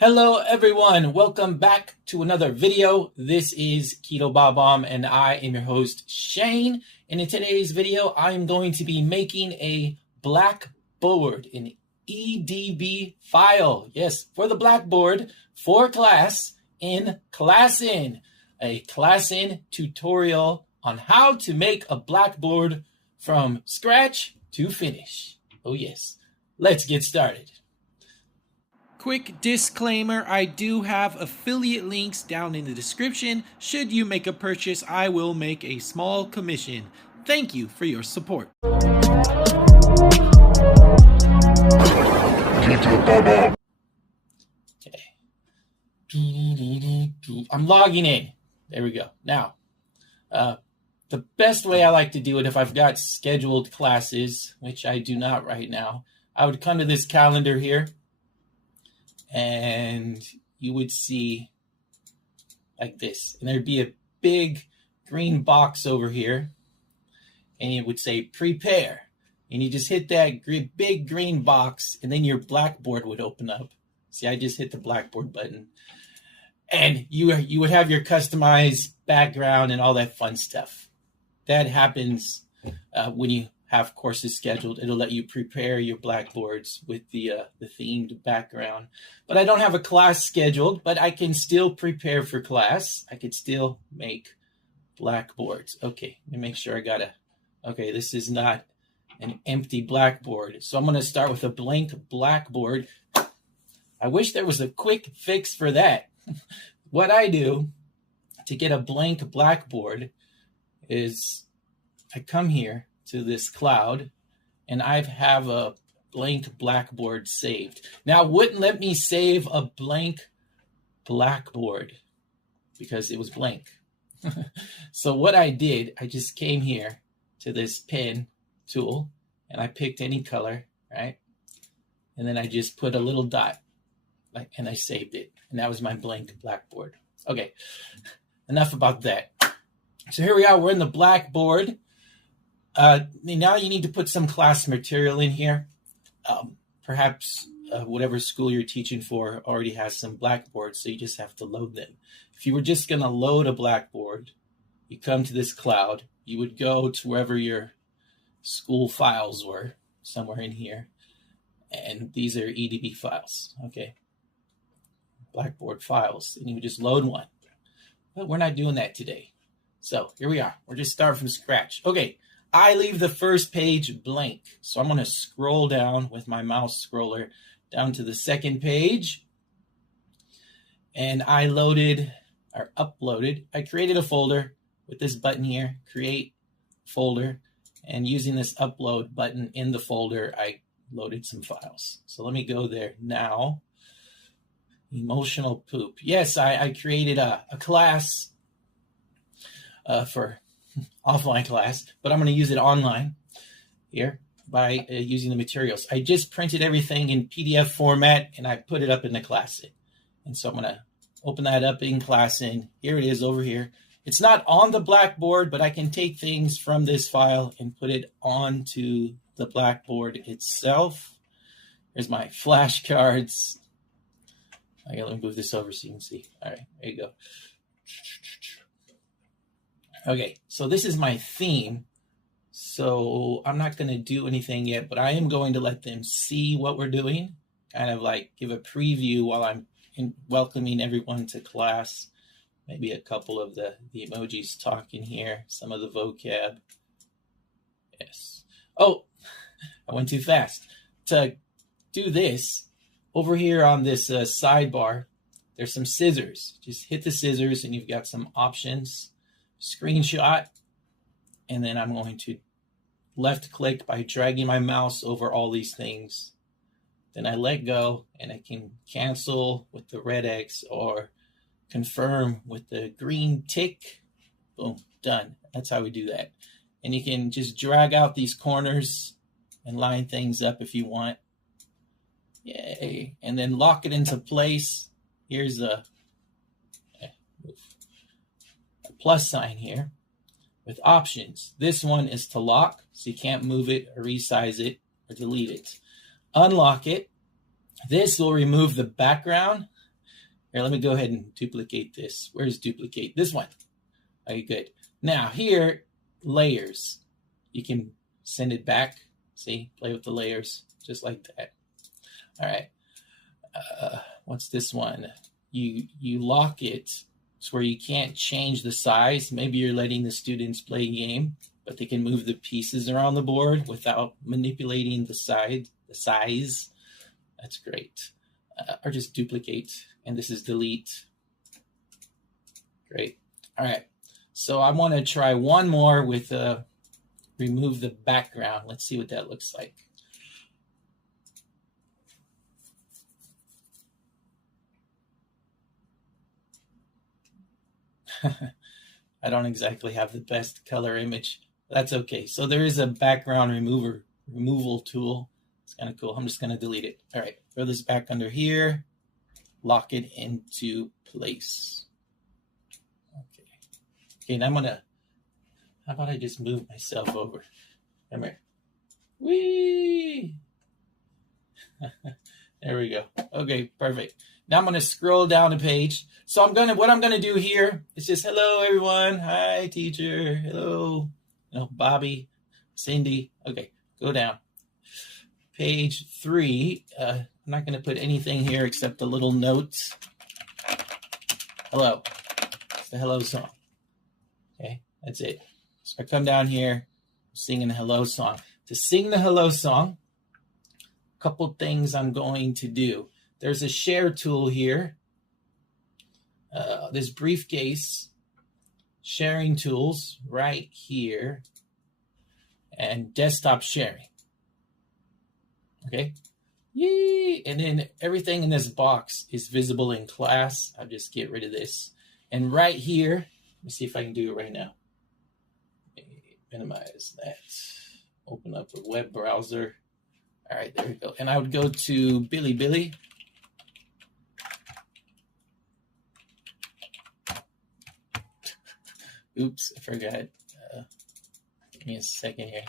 Hello everyone, welcome back to another video. This is Keto Bob and I am your host Shane. And in today's video, I am going to be making a Blackboard, an EDB file. Yes, for the Blackboard for class in Classin, a Classin tutorial on how to make a Blackboard from scratch to finish. Oh yes, let's get started. Quick disclaimer, I do have affiliate links down in the description. Should you make a purchase, I will make a small commission. Thank you for your support. Okay. I'm logging in. There we go. Now, the best way I like to do it if I've got scheduled classes, which I do not right now, I would come to this calendar here. And you would see like this. And there'd be a big green box over here. And it would say prepare. And you just hit that big green box. And then your Blackboard would open up. See, I just hit the Blackboard button. And you would have your customized background and all that fun stuff. That happens when you have courses scheduled. It'll let you prepare your Blackboards with the themed background. But I don't have a class scheduled, but I can still prepare for class. I could still make Blackboards. Okay, let me make sure I got okay, this is not an empty Blackboard. So I'm going to start with a blank Blackboard. I wish there was a quick fix for that. What I do to get a blank Blackboard is I come here to this cloud, and I have a blank Blackboard saved. Now, it wouldn't let me save a blank Blackboard because it was blank. So what I did, I just came here to this pen tool, and I picked any color, right? And then I just put a little dot, and I saved it. And that was my blank Blackboard. Okay, enough about that. So here we are, we're in the Blackboard. Now you need to put some class material in here. Perhaps whatever school you're teaching for already has some Blackboards, so you just have to load them. If you were just going to load a Blackboard, you come to this cloud. You would go to wherever your school files were, somewhere in here. And these are EDB files, okay? Blackboard files. And you would just load one. But we're not doing that today. So here we are. We're just starting from scratch. Okay. I leave the first page blank. So I'm going to scroll down with my mouse scroller down to the second page. And I I created a folder with this button here, create folder. And using this upload button in the folder, I loaded some files. So let me go there now. Emotional poop. Yes, I created a class for offline class, but I'm going to use it online here by using the materials. I just printed everything in PDF format and I put it up in the Classin. And so I'm going to open that up in Classin. Here it is over here. It's not on the Blackboard, but I can take things from this file and put it onto the Blackboard itself. Here's my flashcards. I gotta move this over so you can see. All right, there you go. Okay, so this is my theme. So I'm not going to do anything yet, but I am going to let them see what we're doing, kind of like give a preview while I'm welcoming everyone to class. Maybe a couple of the emojis talking here, some of the vocab. Yes. Oh, I went too fast. To do this, over here on this sidebar, there's some scissors. Just hit the scissors and you've got some options. Screenshot, and then I'm going to left click by dragging my mouse over all these things. Then I let go and I can cancel with the red X or confirm with the green tick. Boom, done. That's how we do that. And you can just drag out these corners and line things up if you want. Yay. And then lock it into place. Here's a plus sign here with options. This one is to lock, so you can't move it or resize it or delete it. Unlock it. This will remove the background Here, let me go ahead and duplicate this. Where's duplicate? This one. Okay, good. Now here, layers. You can send it back. See, play with the layers just like that. All right. What's this one? You lock it. It's where you can't change the size. Maybe you're letting the students play a game, but they can move the pieces around the board without manipulating the size. That's great. Or just duplicate, and this is delete. Great. All right. So I want to try one more with remove the background. Let's see what that looks like. I don't exactly have the best color image. That's okay. So there is a background removal tool. It's kind of cool. I'm just going to delete it. All right. Throw this back under here. Lock it into place. Okay. Okay, now I'm going to, how about I just move myself over? Come here. Whee! There we go. Okay, perfect. Now I'm going to scroll down the page. So what I'm going to do here is just, hello, everyone. Hi, teacher. Hello. No, Bobby, Cindy. Okay, go down. Page 3. I'm not going to put anything here except a little note. Hello. It's the hello song. Okay, that's it. So I come down here, singing the hello song. To sing the hello song, a couple things I'm going to do. There's a share tool here. This briefcase sharing tools right here, and desktop sharing. Okay. Yay! And then everything in this box is visible in class. I'll just get rid of this. And right here, let me see if I can do it right now. Minimize that. Open up a web browser. All right, there we go. And I would go to Billy. Oops, I forgot. Give me a second here.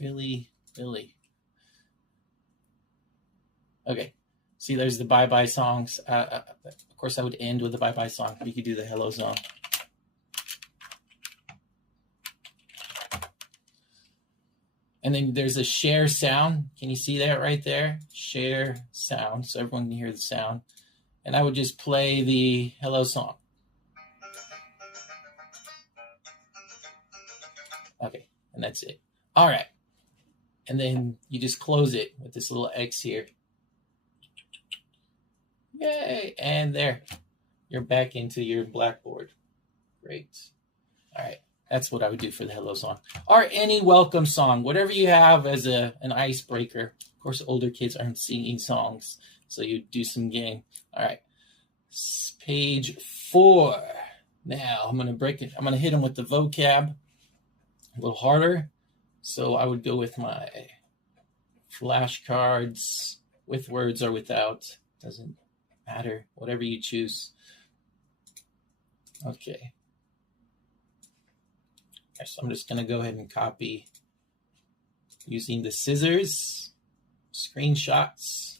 Billy. Okay. See, there's the bye-bye songs. Of course, I would end with the bye-bye song. You could do the hello song. And then there's a share sound. Can you see that right there? Share sound, so everyone can hear the sound. And I would just play the hello song. Okay, and that's it. All right. And then you just close it with this little X here. Yay! And there. You're back into your Blackboard. Great. All right. That's what I would do for the hello song. Or any welcome song. Whatever you have as an icebreaker. Of course, older kids aren't singing songs, so you do some game. All right. Page 4. Now, I'm going to break it. I'm going to hit them with the vocab a little harder. So I would go with my flashcards with words or without. Doesn't matter. Whatever you choose. Okay. So I'm just going to go ahead and copy using the scissors, screenshots,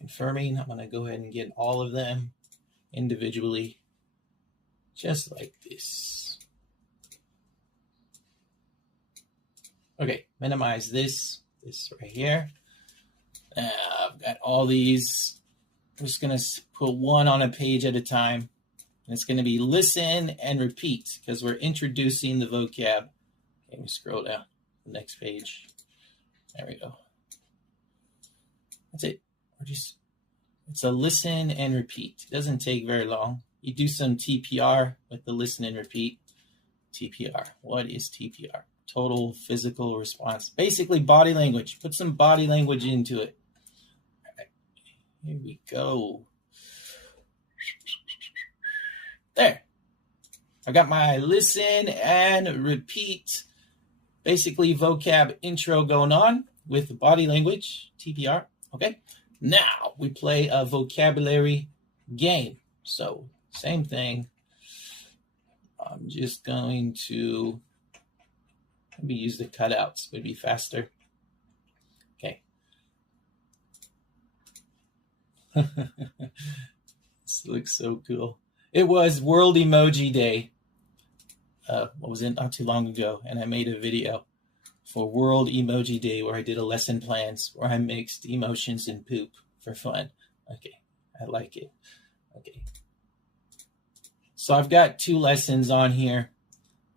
confirming. I'm going to go ahead and get all of them individually, just like this. Okay, minimize this right here. I've got all these. I'm just going to put one on a page at a time. And it's going to be listen and repeat because we're introducing the vocab. Okay, we scroll down to the next page. There we go. That's it. It's a listen and repeat. It doesn't take very long. You do some TPR with the listen and repeat. TPR. What is TPR? Total physical response. Basically body language. Put some body language into it. All right. Here we go. There. I got my listen and repeat, basically vocab intro going on with body language, TPR. Okay. Now we play a vocabulary game. So same thing. I'm just going to maybe use the cutouts. Would be faster. Okay. This looks so cool. It was World Emoji Day. What was it? Not too long ago, and I made a video for World Emoji Day where I did a lesson plans where I mixed emotions and poop for fun. Okay, I like it. Okay. So I've got 2 lessons on here.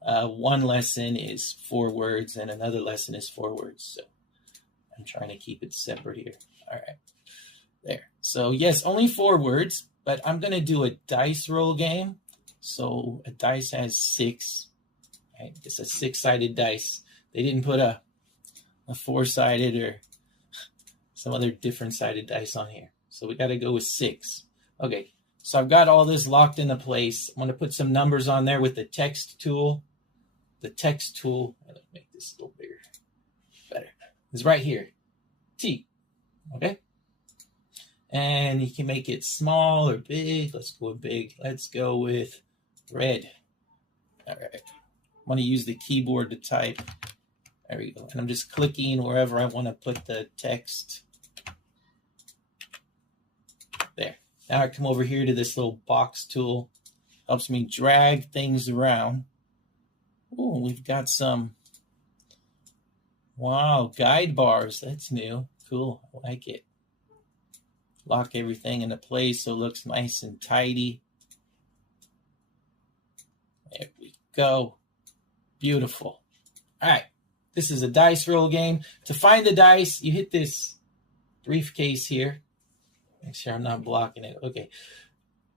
One lesson is 4 words and another lesson is 4 words. So I'm trying to keep it separate here. All right, there. So yes, only 4 words, but I'm going to do a dice roll game. So a dice has 6. Right? It's a 6-sided dice. They didn't put a 4-sided or some other different sided dice on here. So we got to go with 6. Okay, so I've got all this locked into place. I'm going to put some numbers on there with the text tool. The text tool, let's make this a little bigger, better. It's right here, T, okay? And you can make it small or big. Let's go with big. Let's go with red. All right. I'm going to use the keyboard to type. There we go. And I'm just clicking wherever I want to put the text. There. Now I come over here to this little box tool. Helps me drag things around. Oh, we've got some, wow, guide bars. That's new. Cool. I like it. Lock everything into place so it looks nice and tidy. There we go. Beautiful. All right. This is a dice roll game. To find the dice, you hit this briefcase here. Make sure I'm not blocking it. Okay.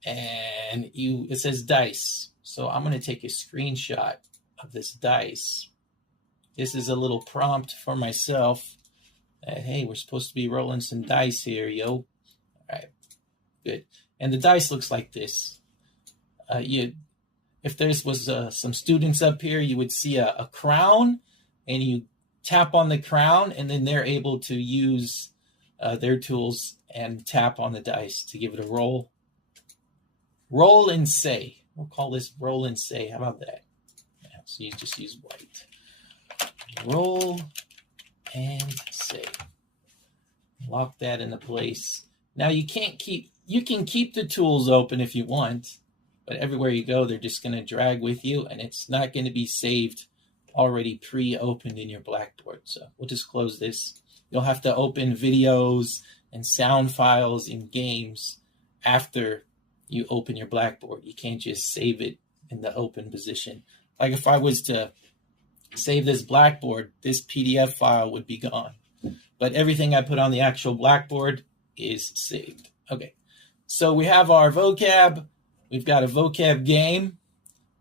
And it says dice. So I'm going to take a screenshot of this dice. This is a little prompt for myself. Hey, we're supposed to be rolling some dice here, yo. All right. Good. And the dice looks like this. If there was some students up here, you would see a crown, and you tap on the crown, and then they're able to use their tools and tap on the dice to give it a roll. Roll and say. We'll call this roll and say. How about that? Yeah, so you just use white. Roll and say. Lock that into place. Now you can keep the tools open if you want, but everywhere you go, they're just going to drag with you, and it's not going to be saved already pre-opened in your Blackboard. So we'll just close this. You'll have to open videos and sound files in games after you open your Blackboard. You can't just save it in the open position. Like if I was to save this Blackboard, this PDF file would be gone. But everything I put on the actual Blackboard is saved. Okay, so we have our vocab. We've got a vocab game.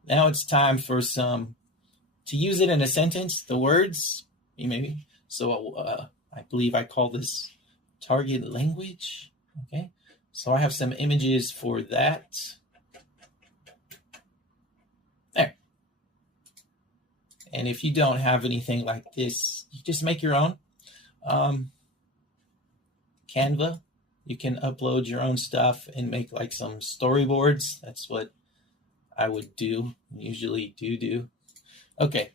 Now it's time for to use it in a sentence, the words, maybe. So I believe I call this target language. Okay, so I have some images for that. There. And if you don't have anything like this, you just make your own. Canva, you can upload your own stuff and make like some storyboards. That's what I would do, usually do. Okay.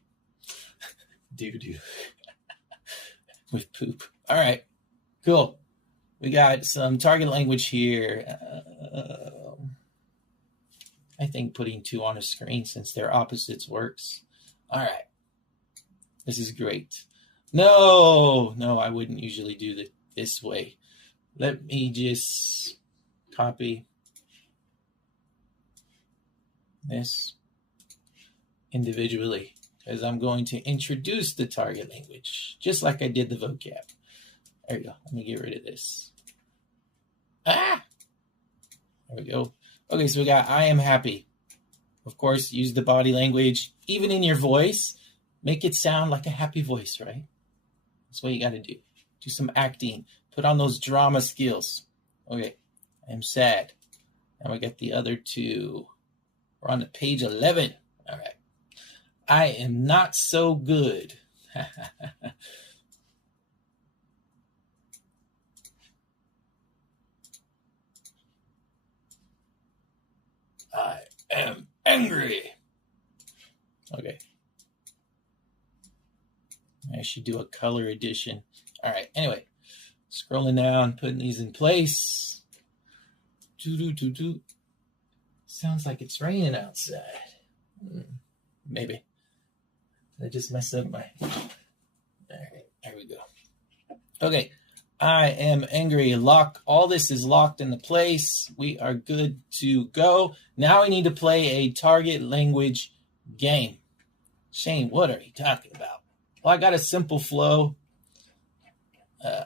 do. With poop. All right, cool. We got some target language here. I think putting 2 on a screen since they're opposites works. All right. This is great. No, I wouldn't usually do this way. Let me just copy this individually because I'm going to introduce the target language just like I did the vocab. There we go. Let me get rid of this. There we go. Okay, so we got I am happy. Of course, use the body language. Even in your voice, make it sound like a happy voice, right? That's what you got to do. Do some acting. Put on those drama skills. Okay, I am sad. Now we got the other 2. We're on to page 11. All right. I am not so good. I am angry. Okay. I should do a color edition. All right. Anyway, scrolling down, putting these in place. Doo-doo-doo-doo. Sounds like it's raining outside. Maybe. I just messed up my... All right, there we go. Okay, I am angry. All this is locked into place. We are good to go. Now we need to play a target language game. Shane, what are you talking about? Well, I got a simple flow.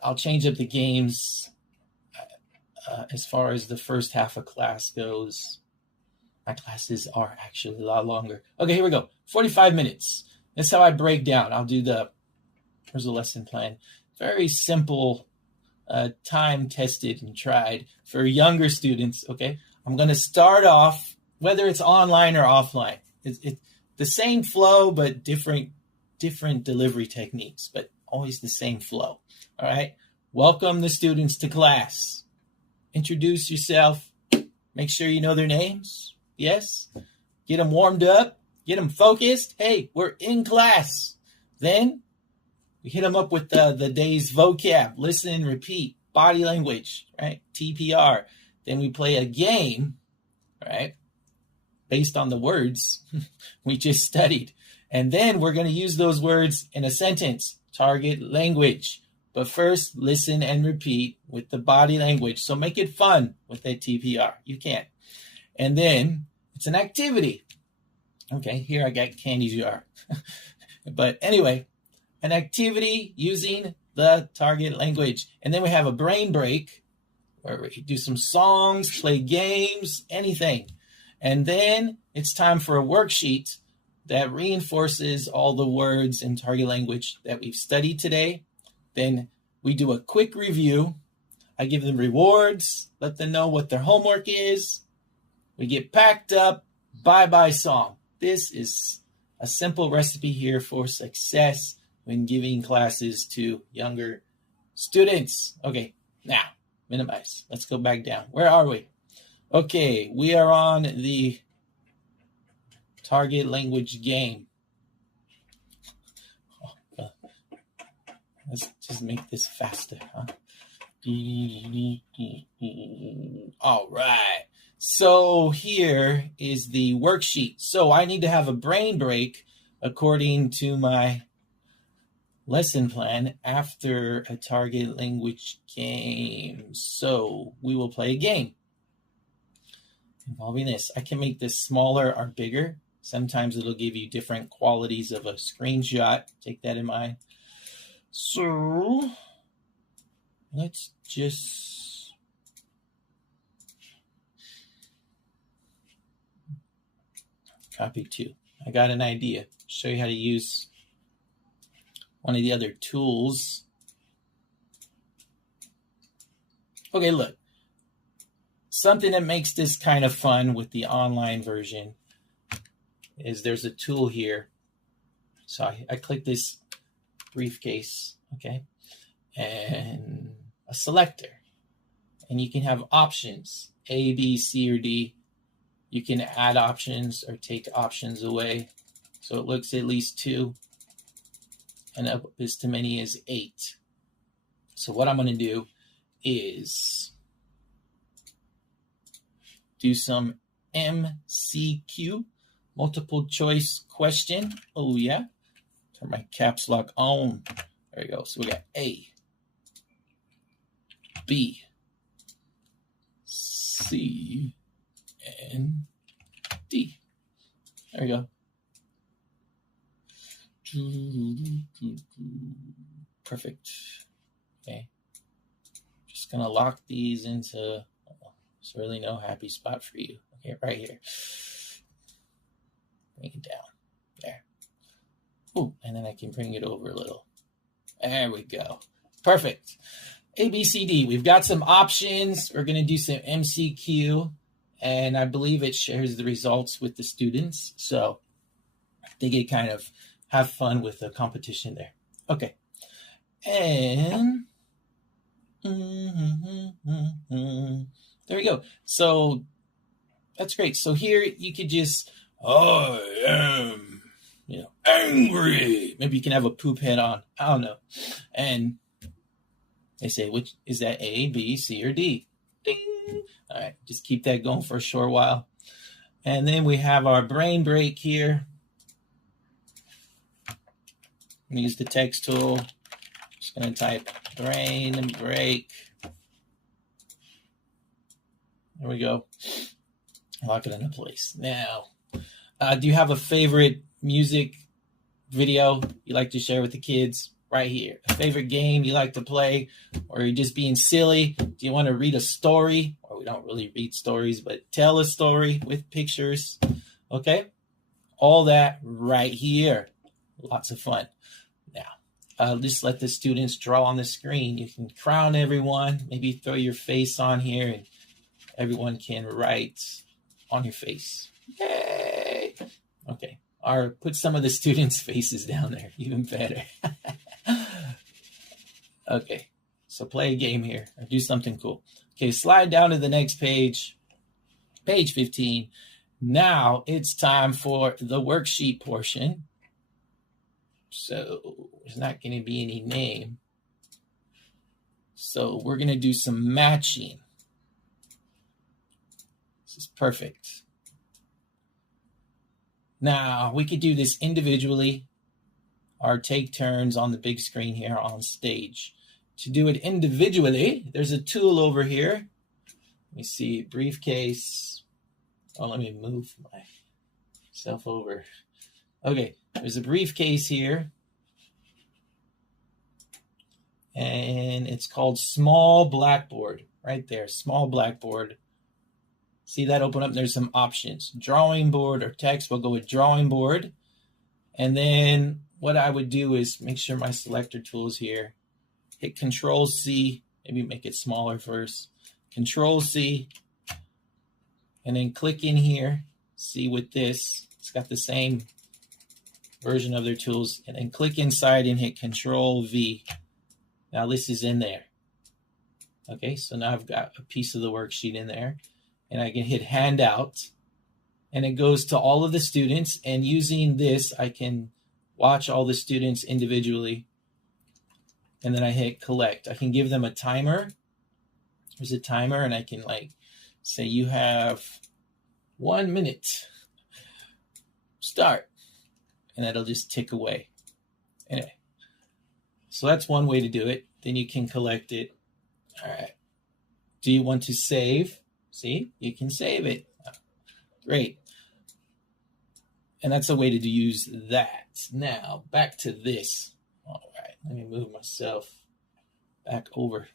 I'll change up the games as far as the first half of class goes. My classes are actually a lot longer. Okay, here we go. 45 minutes. That's how I break down. I'll do here's the lesson plan. Very simple, time-tested and tried for younger students, okay? I'm going to start off, whether it's online or offline. It's the same flow, but different delivery techniques, but always the same flow, all right? Welcome the students to class. Introduce yourself. Make sure you know their names. Yes? Get them warmed up. Get them focused. Hey, we're in class. Then we hit them up with the day's vocab. Listen, repeat, body language, right? TPR. Then we play a game, right? Based on the words we just studied. And then we're going to use those words in a sentence, target language. But first, listen and repeat with the body language. So make it fun with that TPR. You can. And then it's an activity. Okay, here I got candy jar. But anyway, an activity using the target language. And then we have a brain break where we do some songs, play games, anything. And then it's time for a worksheet that reinforces all the words in target language that we've studied today. Then we do a quick review. I give them rewards, let them know what their homework is. We get packed up, bye-bye song. This is a simple recipe here for success when giving classes to younger students. Okay, now, minimize. Let's go back down. Where are we? Okay, we are on the target language game. Let's just make this faster, huh? All right. So here is the worksheet. So I need to have a brain break according to my lesson plan after a target language game. So we will play a game involving this. I can make this smaller or bigger. Sometimes it'll give you different qualities of a screenshot. Take that in mind. So let's just copy two. I got an idea. Show you how to use one of the other tools. Okay, look. Something that makes this kind of fun with the online version is there's a tool here. So I click this briefcase, okay, and a selector. And you can have options, A, B, C, or D. You can add options or take options away. So it looks at least 2. And up as to many as 8. So what I'm going to do is do some MCQ, multiple choice question. Oh yeah. Turn my caps lock on. There we go. So we got A, B, C, and D. There we go. Perfect. Okay. Just gonna lock these into, there's really no happy spot for you. Okay, right here. Bring it down. There. Ooh, and then I can bring it over a little. There we go. Perfect. A, B, C, D. We've got some options. We're going to do some MCQ, and I believe it shares the results with the students. So they get kind of have fun with the competition there. Okay. And there we go. So that's great. So here you could just, I am, angry. Maybe you can have a poop head on. I don't know. And they say, which is that A, B, C, or D? Ding. All right, just keep that going for a short while. And then we have our brain break here. I'm gonna use the text tool. Just gonna type brain break. There we go. Lock it into place. Now, do you have a favorite music video you like to share with the kids? Right here. A favorite game you like to play, or you're just being silly? Do you want to read a story? Or we don't really read stories, but tell a story with pictures. Okay? All that right here. Lots of fun. Now, just let the students draw on the screen. You can crown everyone, maybe throw your face on here, and everyone can write on your face. Yay! Okay. Or put some of the students' faces down there, even better. Okay, so play a game here or do something cool. Okay, slide down to the next page, page 15. Now it's time for the worksheet portion. So there's not going to be any name. So we're going to do some matching. This is perfect. Now we could do this individually or take turns on the big screen here on stage. To do it individually, there's a tool over here. Let me see, briefcase. Oh, let me move myself over. Okay, there's a briefcase here. And it's called Small Blackboard. Right there, Small Blackboard. See that open up? There's some options. Drawing board or text. We'll go with drawing board. And then what I would do is make sure my selector tool is here. Hit Control C, maybe make it smaller first. Control C, and then click in here. See with this, it's got the same version of their tools. And then click inside and hit Control V. Now this is in there. Okay, so now I've got a piece of the worksheet in there. And I can hit Handout. And it goes to all of the students. And using this, I can watch all the students individually, and then I hit collect. I can give them a timer. There's a timer, and I can like say you have 1 minute. Start, and that'll just tick away. Anyway, so that's one way to do it. Then you can collect it. All right. Do you want to save? See, you can save it. Great. And that's a way to use that. Now, back to this. All right, let me move myself back over.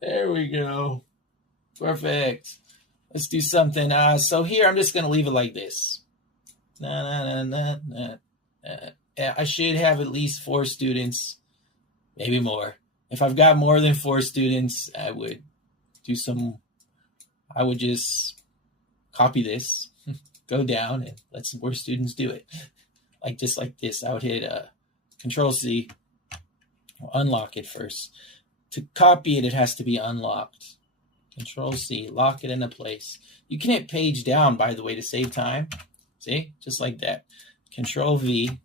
There we go. Perfect. Let's do something. So here, I'm just going to leave it like this. I should have at least 4 students, maybe more. If I've got more than 4 students, I would just copy this, go down, and let some more students do it. Like just like this, I would hit Control C, unlock it first. To copy it, it has to be unlocked. Control C, lock it into place. You can hit page down, by the way, to save time. See, just like that. Control V,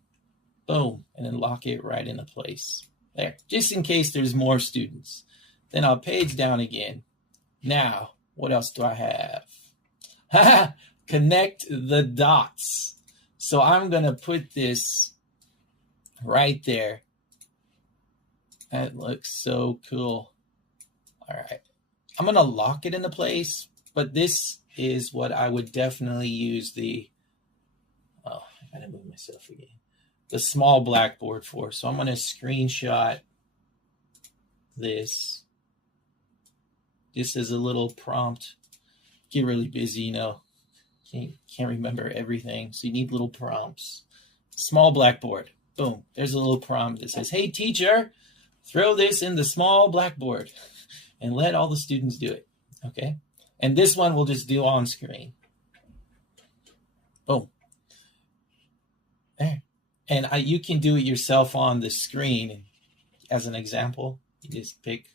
boom, and then lock it right into place. There, just in case there's more students. Then I'll page down again. Now, what else do I have? Connect the dots. So I'm going to put this right there. That looks so cool. All right. I'm going to lock it into place, but this is what I would definitely use the, I got to move myself again, the small blackboard for. So I'm going to screenshot this. This is a little prompt. Get really busy, you know. Can't remember everything, so you need little prompts. Small blackboard. Boom. There's a little prompt that says, hey, teacher, throw this in the small blackboard and let all the students do it. Okay? And this one we'll just do on screen. Boom. There. And you can do it yourself on the screen. As an example, you just pick,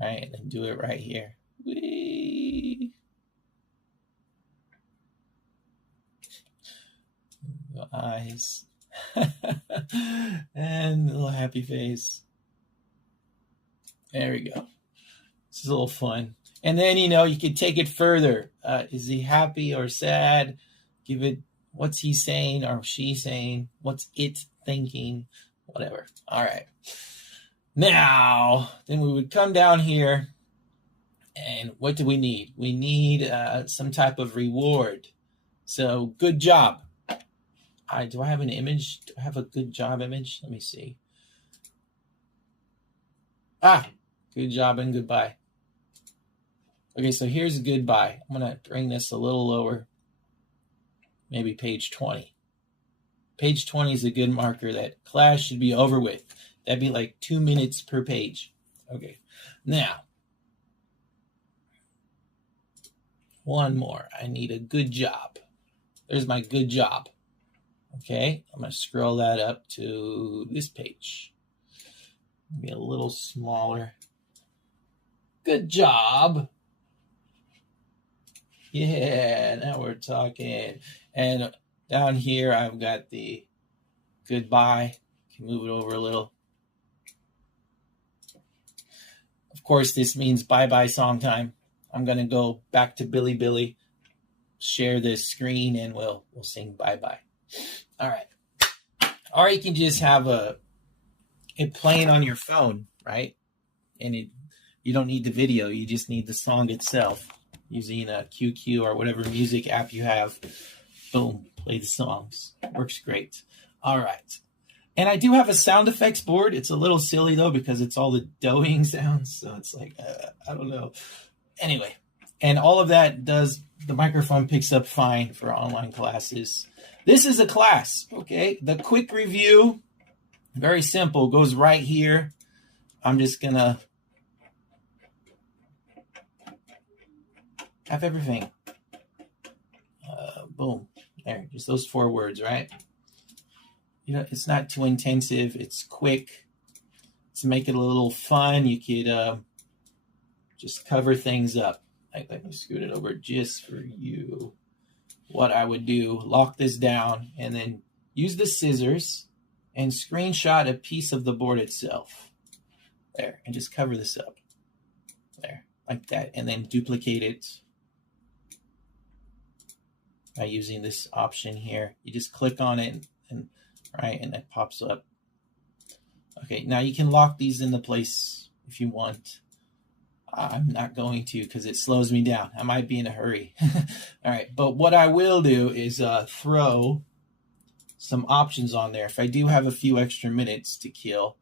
right, and do it right here. Whee! Eyes. And a little happy face. There we go. This is a little fun. And then, you could take it further. Is he happy or sad? Give it, what's he saying or she saying? What's it thinking? Whatever. All right. Now, then we would come down here, and what do we need? We need some type of reward. So, good job. Do I have an image? Do I have a good job image? Let me see. Good job and goodbye. Okay, so here's goodbye. I'm going to bring this a little lower. Maybe page 20. Page 20 is a good marker that class should be over with. That'd be like 2 minutes per page. Okay, now, one more. I need a good job. There's my good job. Okay, I'm going to scroll that up to this page. Be a little smaller. Good job. Yeah, now we're talking. And down here, I've got the goodbye. Can move it over a little. Of course, this means bye-bye song time. I'm going to go back to Billy Billy, share this screen, and we'll sing bye-bye. All right. Or you can just have it playing on your phone, right? And you don't need the video. You just need the song itself. Using a QQ or whatever music app you have. Boom, play the songs. Works great. All right. And I do have a sound effects board. It's a little silly, though, because it's all the doing sounds. So it's like, I don't know. Anyway, and all of that the microphone picks up fine for online classes. This is a class, okay? The quick review, very simple, goes right here. I'm just going to have everything. Boom. There, just those 4 words, right? It's not too intensive. It's quick. To make it a little fun, you could just cover things up. Let me scoot it over just for you. What I would do, lock this down, and then use the scissors and screenshot a piece of the board itself. There, and just cover this up. There, like that, and then duplicate it by using this option here. You just click on it, and that pops up. Okay, now you can lock these into place if you want. I'm not going to because it slows me down. I might be in a hurry. All right, but what I will do is throw some options on there. If I do have a few extra minutes to kill,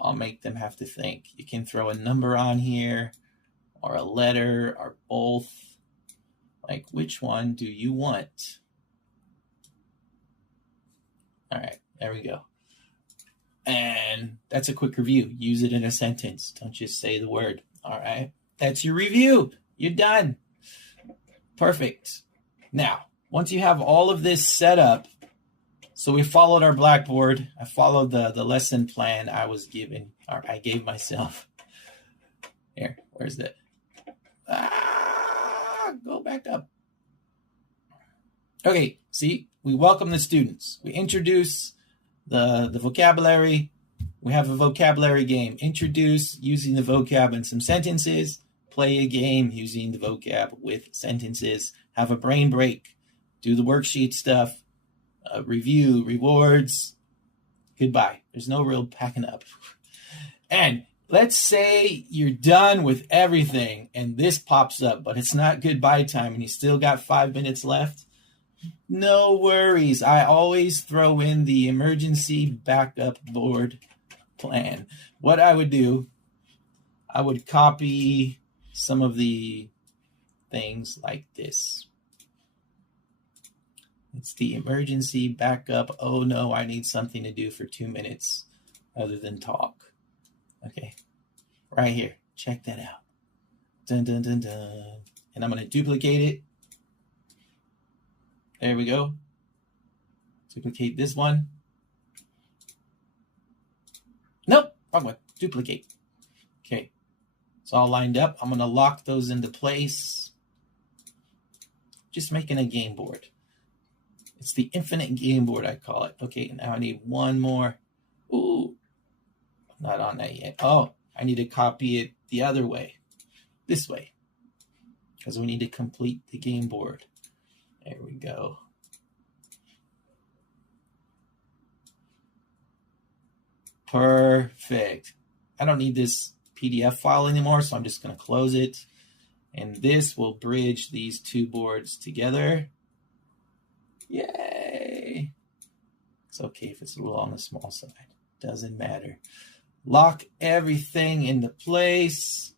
I'll make them have to think. You can throw a number on here or a letter or both. Like, which one do you want? All right, there we go. And that's a quick review. Use it in a sentence. Don't just say the word. All right, that's your review. You're done. Perfect. Now, once you have all of this set up, so we followed our Blackboard. I followed the lesson plan I was given, or I gave myself. Here, where's that? Go back up. Okay, see, we welcome the students. We introduce the vocabulary. We have a vocabulary game. Introduce using the vocab and some sentences. Play a game using the vocab with sentences. Have a brain break. Do the worksheet stuff. Review, rewards. Goodbye. There's no real packing up. And let's say you're done with everything and this pops up, but it's not goodbye time and you still got 5 minutes left. No worries. I always throw in the emergency backup board plan. What I would do, I would copy some of the things like this. It's the emergency backup. Oh no, I need something to do for 2 minutes other than talk. Okay, right here. Check that out. Dun, dun, dun, dun. And I'm going to duplicate it. There we go. Duplicate this one. Nope, wrong one. Duplicate. Okay, it's all lined up. I'm going to lock those into place. Just making a game board. It's the infinite game board, I call it. Okay, now I need one more. Ooh, I'm not on that yet. Oh, I need to copy it the other way, this way, because we need to complete the game board. There we go. Perfect. I don't need this PDF file anymore, so I'm just going to close it. And this will bridge these two boards together. Yay! It's okay if it's a little on the small side. Doesn't matter. Lock everything into place.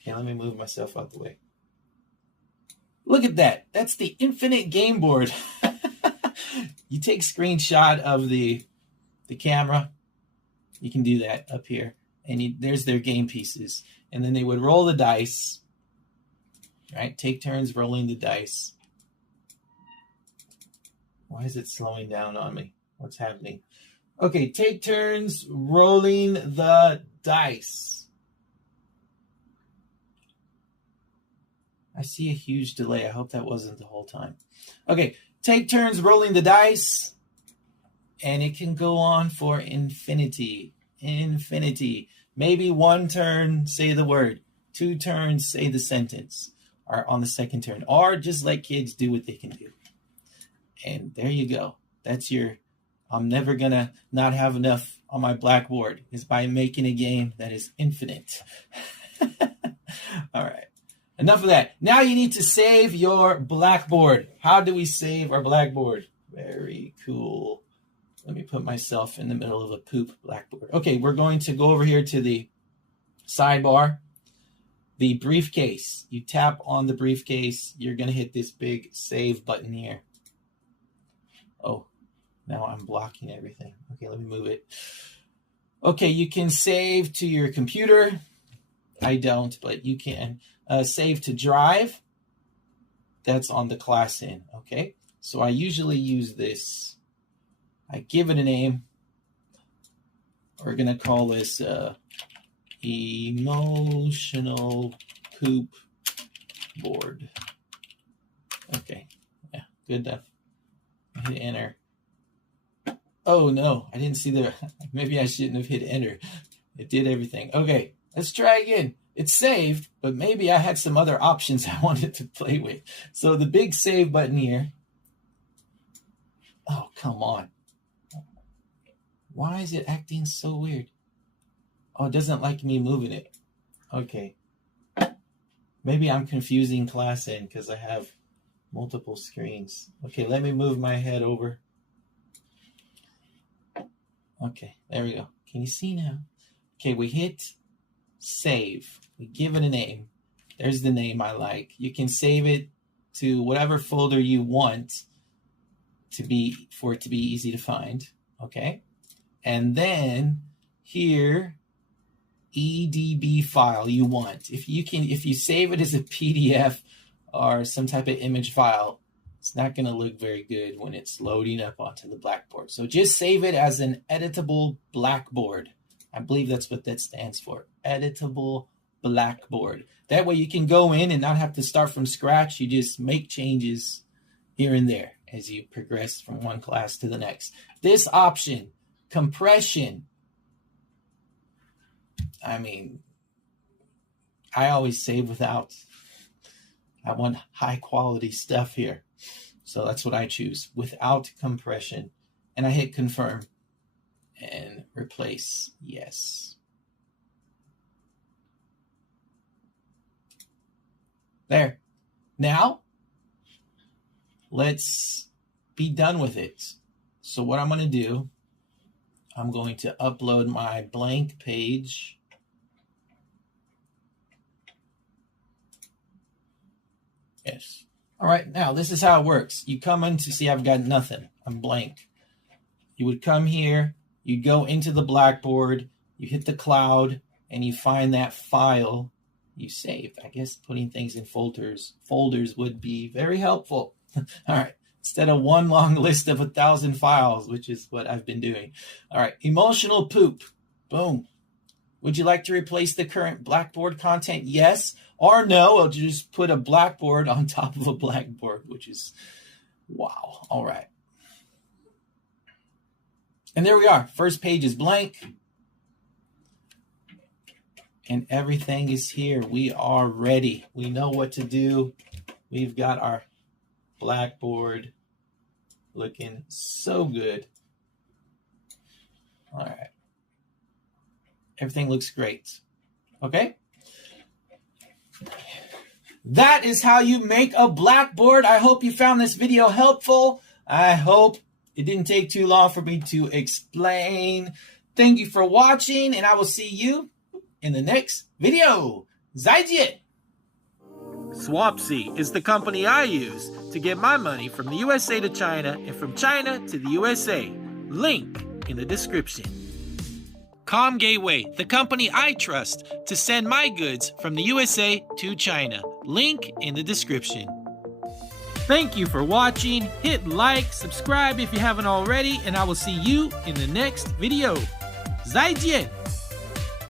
Okay, let me move myself out the way. Look at that. That's the infinite game board. You take screenshot of the camera. You can do that up here. And there's their game pieces. And then they would roll the dice. Right? Take turns rolling the dice. Why is it slowing down on me? What's happening? Okay, take turns rolling the dice. I see a huge delay. I hope that wasn't the whole time. Okay, take turns rolling the dice. And it can go on for infinity. Infinity. Maybe one turn, say the word. 2 turns, say the sentence. Or on the second turn. Or just let kids do what they can do. And there you go. That's your, I'm never going to not have enough on my Blackboard, is by making a game that is infinite. All right. Enough of that. Now you need to save your Blackboard. How do we save our Blackboard? Very cool. Let me put myself in the middle of a poop Blackboard. Okay, we're going to go over here to the sidebar. The briefcase. You tap on the briefcase. You're going to hit this big save button here. Oh, now I'm blocking everything. Okay, let me move it. Okay, you can save to your computer. I don't, but you can. Save to drive. That's on the Classin, okay? So I usually use this. I give it a name. We're going to call this emotional poop board. Okay, yeah, good enough. Hit enter. Oh no, I didn't see the, maybe I shouldn't have hit enter. It did everything. Okay, let's try again. It's saved, but maybe I had some other options I wanted to play with. So the big save button here. Oh, come on. Why is it acting so weird? Oh, it doesn't like me moving it. Okay. Maybe I'm confusing Classin because I have multiple screens. Okay, let me move my head over. Okay, there we go. Can you see now? Okay, we hit save. We give it a name. There's the name I like. You can save it to whatever folder you want to be, for it to be easy to find. Okay, and then here, EDB file you want. If you save it as a PDF or some type of image file, it's not going to look very good when it's loading up onto the Blackboard. So just save it as an editable Blackboard. I believe that's what that stands for. Editable Blackboard. That way you can go in and not have to start from scratch. You just make changes here and there as you progress from one class to the next. This option, compression. I mean, I always save without. I want high quality stuff here. So that's what I choose, without compression. And I hit confirm and replace. Yes. There. Now, let's be done with it. So what I'm going to do, I'm going to upload my blank page. Yes. All right, now this is how it works. You come in to see I've got nothing. I'm blank. You would come here, you go into the Blackboard, you hit the cloud, and you find that file you saved. I guess putting things in folders would be very helpful. All right, instead of one long list of 1,000 files, which is what I've been doing. All right, emotional poop. Boom. Would you like to replace the current Blackboard content? Yes or no? I'll just put a Blackboard on top of a Blackboard, which is, wow. All right. And there we are. First page is blank. And everything is here. We are ready. We know what to do. We've got our Blackboard looking so good. All right. Everything looks great. Okay? That is how you make a Blackboard. I hope you found this video helpful. I hope it didn't take too long for me to explain. Thank you for watching, and I will see you in the next video. 再见! Swapsy is the company I use to get my money from the USA to China and from China to the USA. Link in the description. comGateway, the company I trust to send my goods from the USA to China. Link in the description. Thank you for watching. Hit like, subscribe if you haven't already, and I will see you in the next video. 再见!